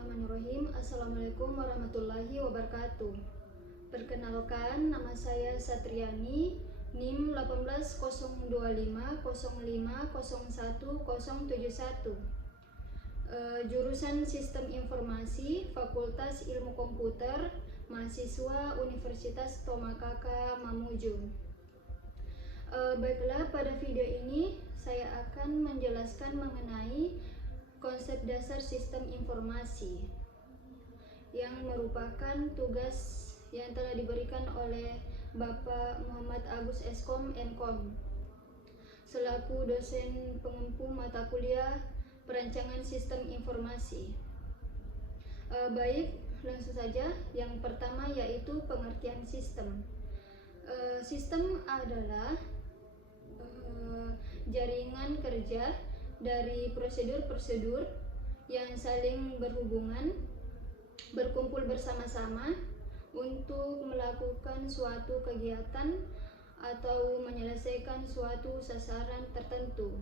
Bismillahirrahmanirrahim. Assalamualaikum warahmatullahi wabarakatuh. Perkenalkan, nama saya Satriani, NIM 18025050101. Jurusan Sistem Informasi, Fakultas Ilmu Komputer, mahasiswa Universitas Tomakaka Mamuju. Baiklah, pada video ini saya akan menjelaskan mengenai konsep dasar sistem informasi yang merupakan tugas yang telah diberikan oleh Bapak Muhammad Agus Eskom MKom selaku dosen pengempu mata kuliah Perancangan Sistem Informasi. Baik, langsung saja. Yang pertama yaitu pengertian sistem. Sistem adalah jaringan kerja dari prosedur-prosedur yang saling berhubungan, berkumpul bersama-sama untuk melakukan suatu kegiatan atau menyelesaikan suatu sasaran tertentu.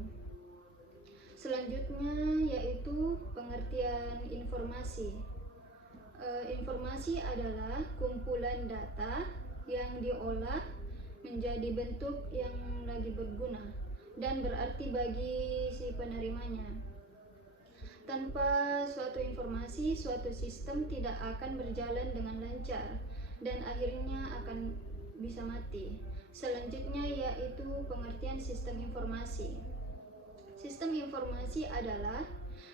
Selanjutnya yaitu pengertian informasi. Informasi adalah kumpulan data yang diolah menjadi bentuk yang lagi berguna dan berarti bagi si penerimanya. Tanpa suatu informasi, suatu sistem tidak akan berjalan dengan lancar dan akhirnya akan bisa mati. Selanjutnya yaitu pengertian sistem informasi. Sistem informasi adalah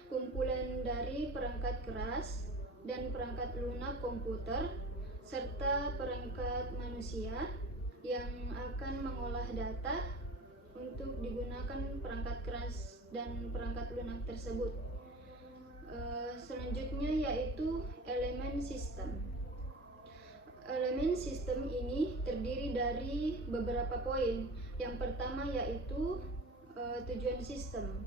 kumpulan dari perangkat keras dan perangkat lunak komputer serta perangkat manusia yang akan mengolah data untuk digunakan perangkat keras dan perangkat lunak tersebut. Selanjutnya yaitu elemen sistem. Elemen sistem ini terdiri dari beberapa poin. Yang pertama yaitu tujuan sistem.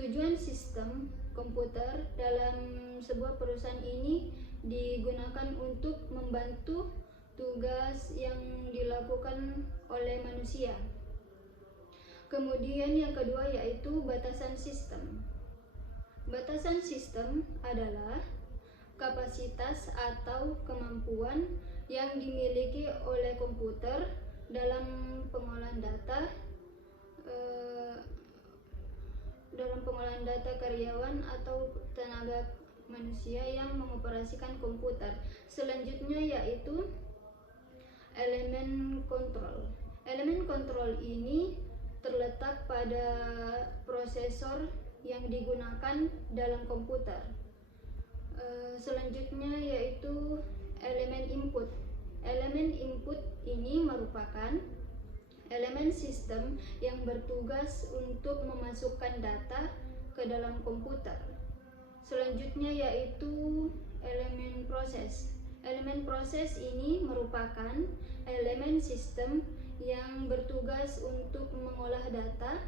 Tujuan sistem komputer dalam sebuah perusahaan ini digunakan untuk membantu tugas yang dilakukan oleh manusia. Kemudian yang kedua yaitu batasan sistem. Batasan sistem adalah kapasitas atau kemampuan yang dimiliki oleh komputer dalam pengolahan data karyawan atau tenaga manusia yang mengoperasikan komputer. Selanjutnya yaitu elemen kontrol. Elemen kontrol ini terletak pada prosesor yang digunakan dalam komputer. Selanjutnya yaitu elemen input. Elemen input ini merupakan elemen sistem yang bertugas untuk memasukkan data ke dalam komputer. Selanjutnya yaitu elemen proses. Elemen proses ini merupakan elemen sistem yang bertugas untuk mengolah data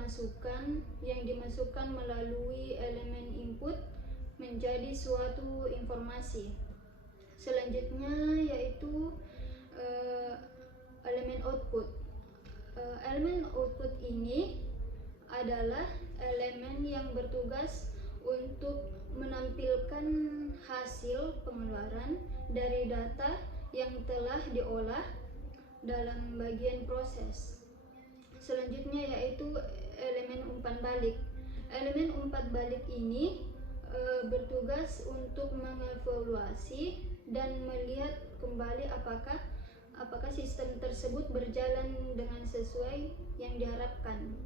masukan yang dimasukkan melalui elemen input menjadi suatu informasi. Selanjutnya yaitu elemen output. Elemen output ini adalah elemen yang bertugas untuk menampilkan hasil pengeluaran dari data yang telah diolah dalam bagian proses. Selanjutnya yaitu elemen umpan balik. Elemen umpan balik ini bertugas untuk mengevaluasi dan melihat kembali apakah sistem tersebut berjalan dengan sesuai yang diharapkan.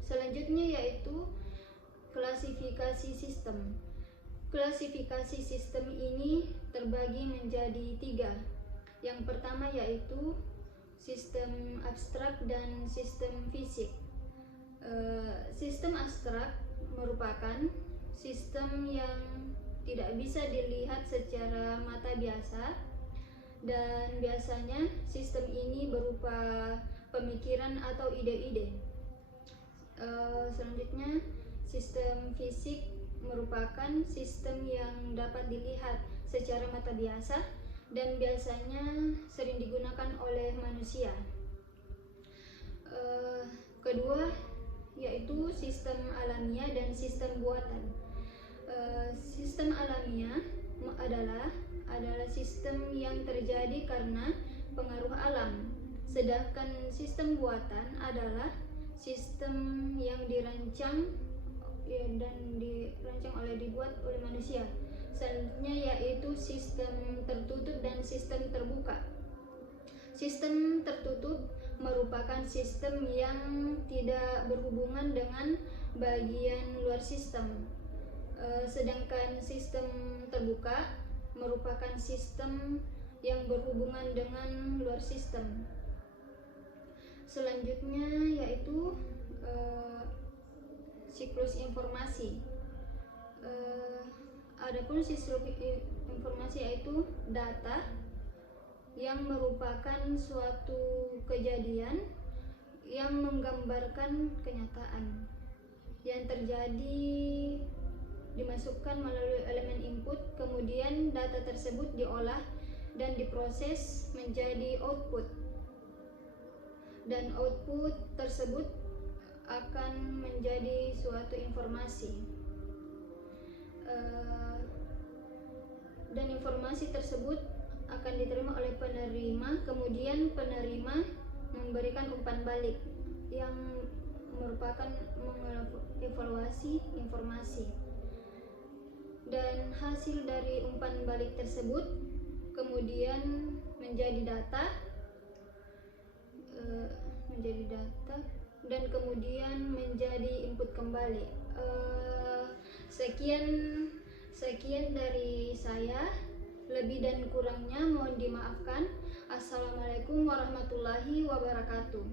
Selanjutnya yaitu klasifikasi sistem. Klasifikasi sistem ini terbagi menjadi 3. Yang pertama yaitu sistem abstrak dan sistem fisik. Sistem abstrak merupakan sistem yang tidak bisa dilihat secara mata biasa dan biasanya sistem ini berupa pemikiran atau ide-ide. Selanjutnya sistem fisik merupakan sistem yang dapat dilihat secara mata biasa dan biasanya sering digunakan oleh manusia. Kedua yaitu sistem alamiah dan sistem buatan. Sistem alamiah adalah sistem yang terjadi karena pengaruh alam, sedangkan sistem buatan adalah sistem yang dirancang dibuat oleh manusia. Selanjutnya yaitu sistem tertutup dan sistem terbuka. Sistem tertutup merupakan sistem yang tidak berhubungan dengan bagian luar sistem. Sedangkan sistem terbuka merupakan sistem yang berhubungan dengan luar sistem. Selanjutnya yaitu siklus informasi. Adapun siklus informasi yaitu data yang merupakan suatu kejadian yang menggambarkan kenyataan yang terjadi, dimasukkan melalui elemen input, kemudian data tersebut diolah dan diproses menjadi output, dan output tersebut akan menjadi suatu informasi, dan informasi tersebut akan diterima oleh penerima, kemudian penerima memberikan umpan balik yang merupakan mengevaluasi informasi, dan hasil dari umpan balik tersebut kemudian menjadi data, dan kemudian menjadi input kembali. Sekian dari saya, lebih dan kurangnya mohon dimaafkan. Assalamualaikum warahmatullahi wabarakatuh.